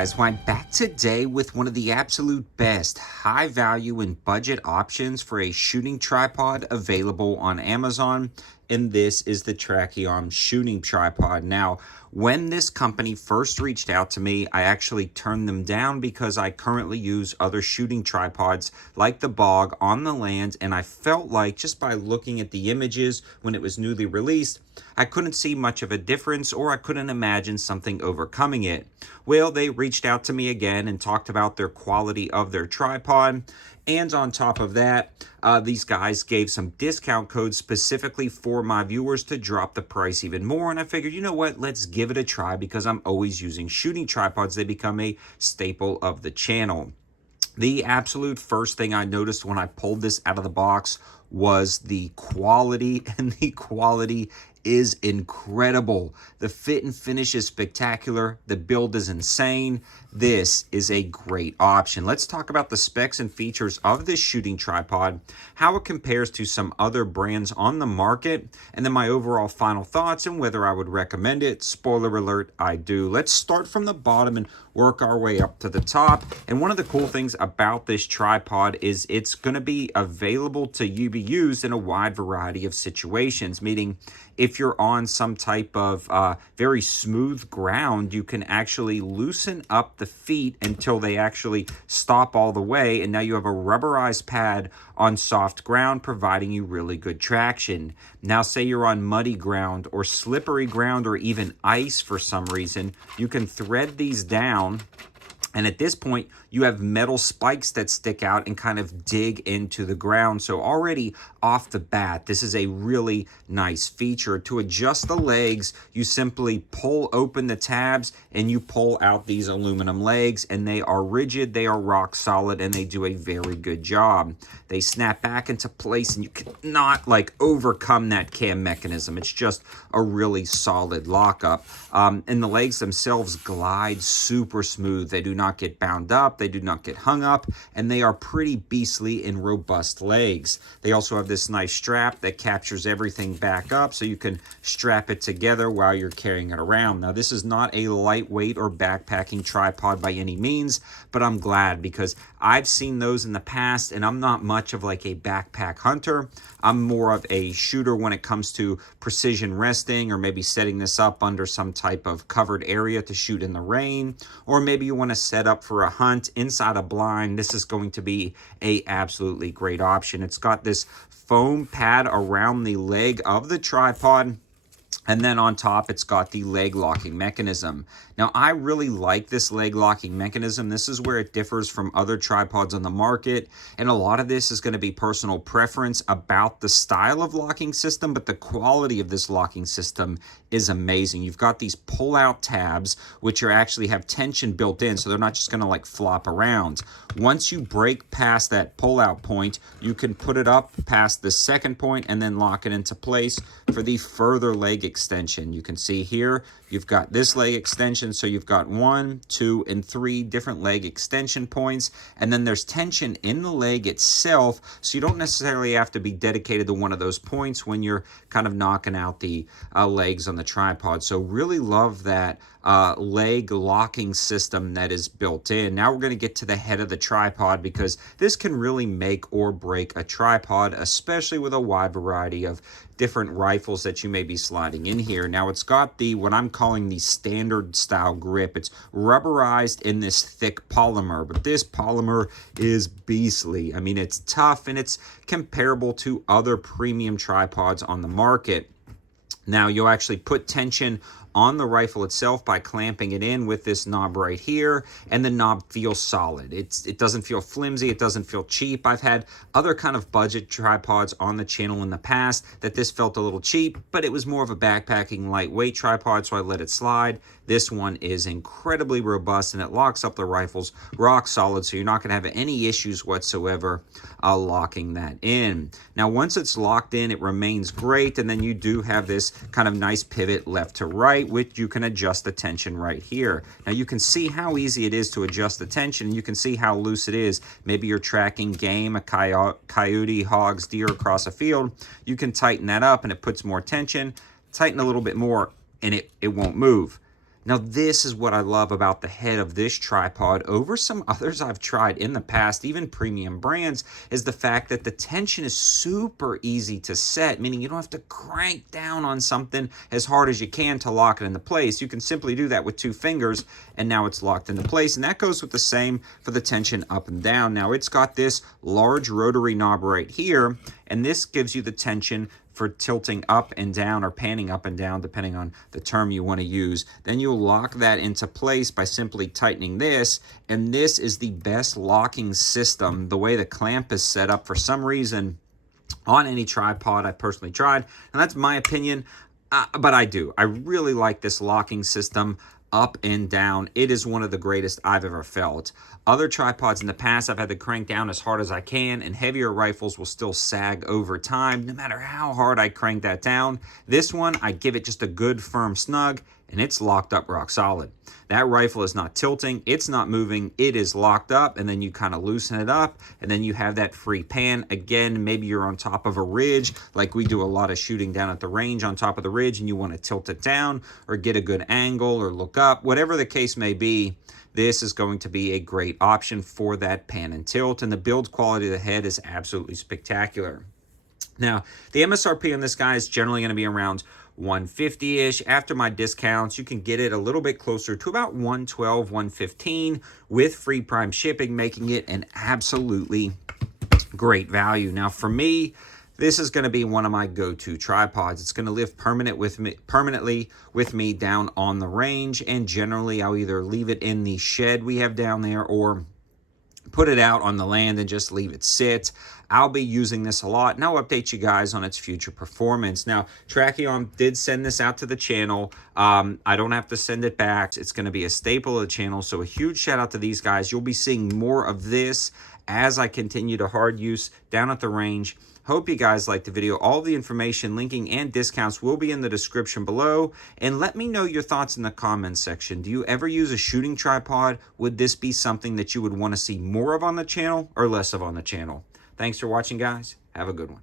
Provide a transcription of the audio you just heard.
guys, well, I'm back today with one of the absolute best high value and budget options for a shooting tripod available on Amazon, and this is the Trakiom shooting tripod. Now, when this company first reached out to me, I actually turned them down because I currently use other shooting tripods like the Bog on the land, and I felt like just by looking at the images when it was newly released, I couldn't see much of a difference, or I couldn't imagine something overcoming it. Well, they reached out to me again and talked about their quality of their tripod. And on top of that, these guys gave some discount codes specifically for my viewers to drop the price even more. And I figured, you know what, let's give it a try because I'm always using shooting tripods. They become a staple of the channel. The absolute first thing I noticed when I pulled this out of the box was the quality, and the quality is incredible. The fit and finish is spectacular. The build is insane. This is a great option. Let's talk about the specs and features of this shooting tripod, how it compares to some other brands on the market, and then my overall final thoughts and whether I would recommend it. Spoiler alert, I do. Let's start from the bottom and work our way up to the top. And one of the cool things about this tripod is it's going to be available to be used in a wide variety of situations, meaning if you're on some type of very smooth ground, you can actually loosen up the feet until they actually stop all the way, and now you have a rubberized pad on soft ground, providing you really good traction. Now, say you're on muddy ground or slippery ground or even ice for some reason, you can thread these down, and at this point, you have metal spikes that stick out and kind of dig into the ground. So already off the bat, this is a really nice feature. To adjust the legs, you simply pull open the tabs and you pull out these aluminum legs, and they are rigid, they are rock solid, and they do a very good job. They snap back into place, and you cannot overcome that cam mechanism. It's just a really solid lockup. And the legs themselves glide super smooth. They do not get bound up, they do not get hung up, and they are pretty beastly and robust legs. They also have this nice strap that captures everything back up so you can strap it together while you're carrying it around. Now, this is not a lightweight or backpacking tripod by any means, but I'm glad because I've seen those in the past, and I'm not much of like a backpack hunter. I'm more of a shooter when it comes to precision resting, or maybe setting this up under some type of covered area to shoot in the rain, or maybe you want to set up for a hunt inside a blind. This is going to be a absolutely great option. It's got this foam pad around the leg of the tripod, and then on top, it's got the leg locking mechanism. Now, I really like this leg locking mechanism. This is where it differs from other tripods on the market. And a lot of this is going to be personal preference about the style of locking system, but the quality of this locking system is amazing. You've got these pull-out tabs, which are actually have tension built in, so they're not just going to flop around. Once you break past that pull-out point, you can put it up past the second point and then lock it into place for the further leg extension. You can see here, you've got this leg extension, so you've got 1, 2, and 3 different leg extension points, and then there's tension in the leg itself, so you don't necessarily have to be dedicated to one of those points when you're kind of knocking out the legs on the tripod. So really love that leg locking system that is built in. Now we're going to get to the head of the tripod, because this can really make or break a tripod, especially with a wide variety of different rifles that you may be sliding in here. Now, it's got the what I'm calling the standard style grip. It's rubberized in this thick polymer, but this polymer is beastly. I mean, it's tough, and it's comparable to other premium tripods on the market. Now, you'll actually put tension on the rifle itself by clamping it in with this knob right here, and the knob feels solid. It doesn't feel flimsy, it doesn't feel cheap. I've had other kind of budget tripods on the channel in the past that this felt a little cheap, but it was more of a backpacking lightweight tripod, so I let it slide. This one is incredibly robust, and it locks up the rifles rock solid, so you're not going to have any issues whatsoever locking that in. Now, once it's locked in, it remains great, and then you do have this kind of nice pivot left to right, which you can adjust the tension right here. Now, you can see how easy it is to adjust the tension, and you can see how loose it is. Maybe you're tracking game, a coyote, hogs, deer across a field. You can tighten that up, and it puts more tension. Tighten a little bit more, and it won't move. Now, this is what I love about the head of this tripod over some others I've tried in the past, even premium brands, is the fact that the tension is super easy to set, meaning you don't have to crank down on something as hard as you can to lock it into place. You can simply do that with 2 fingers, and now it's locked into place. And that goes with the same for the tension up and down. Now, it's got this large rotary knob right here, and this gives you the tension for tilting up and down or panning up and down, depending on the term you want to use. Then you'll lock that into place by simply tightening this, and this is the best locking system. The way the clamp is set up, for some reason, on any tripod I've personally tried, and that's my opinion, but I really like this locking system up and down. It is one of the greatest I've ever felt. Other tripods in the past, I've had to crank down as hard as I can, and heavier rifles will still sag over time, no matter how hard I crank that down. This one, I give it just a good firm snug, and it's locked up rock solid. That rifle is not tilting, it's not moving, it is locked up, and then you kind of loosen it up, and then you have that free pan. Again, maybe you're on top of a ridge, like we do a lot of shooting down at the range on top of the ridge, and you want to tilt it down, or get a good angle, or look up, whatever the case may be. This is going to be a great option for that pan and tilt, and the build quality of the head is absolutely spectacular. Now, the MSRP on this guy is generally going to be around $150-ish. After my discounts, you can get it a little bit closer to about $112, $115 with free prime shipping, making it an absolutely great value. Now, for me, this is going to be one of my go-to tripods. It's going to live permanently with me down on the range, and generally I'll either leave it in the shed we have down there or put it out on the land and just leave it sit. I'll be using this a lot, and I'll update you guys on its future performance. Now, Trakiom did send this out to the channel. I don't have to send it back. It's going to be a staple of the channel, so a huge shout out to these guys. You'll be seeing more of this as I continue to hard use down at the range. Hope you guys liked the video. All the information, linking, and discounts will be in the description below. And let me know your thoughts in the comments section. Do you ever use a shooting tripod? Would this be something that you would want to see more of on the channel or less of on the channel? Thanks for watching, guys. Have a good one.